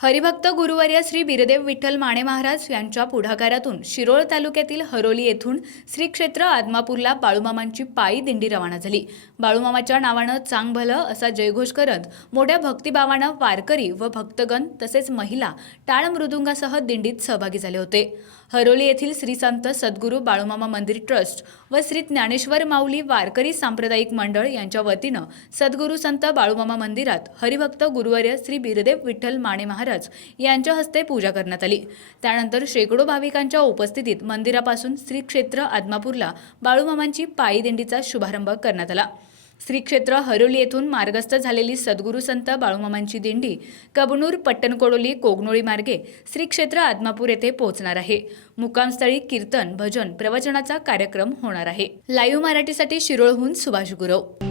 हरिभक्त गुरुवर्य श्री बिरदेव विठ्ठल माने महाराज यांच्या पुढाकारातून शिरोळ तालुक्यातील हरोली येथून श्री क्षेत्र आदमापूरला बाळूमामांची पायी दिंडी रवाना झाली. बाळूमामाच्या नावानं चांग भलं असा जयघोष करत मोठ्या भक्तिभावानं वारकरी व भक्तगण तसेच महिला टाळ मृदुंगासह दिंडीत सहभागी झाले होते. हरोली येथील श्री संत सद्गुरू बाळूमामा मंदिर ट्रस्ट व श्री ज्ञानेश्वर माऊली वारकरी सांप्रदायिक मंडळ यांच्या वतीनं सद्गुरू संत बाळूमामा मंदिरात हरिभक्त गुरुवर्य श्री बिरदेव विठ्ठल माने महाराज यांच्या हस्ते पूजा करण्यात आली. त्यानंतर शेकडो भाविकांच्या उपस्थितीत मंदिरापासून श्री क्षेत्र आदमापूरला बाळूमामांची पायी दिंडीचा शुभारंभ करण्यात आला. श्री क्षेत्र हरोली येथून मार्गस्थ झालेली सद्गुरू संत बाळूमामांची दिंडी कबनूर पट्टणकोडोली कोगनोळी मार्गे श्री क्षेत्र आदमापूर येथे पोहोचणार आहे. मुक्कामस्थळी कीर्तन भजन प्रवचनाचा कार्यक्रम होणार आहे. लाईव्ह मराठीसाठी शिरोळहून सुभाष गुरव.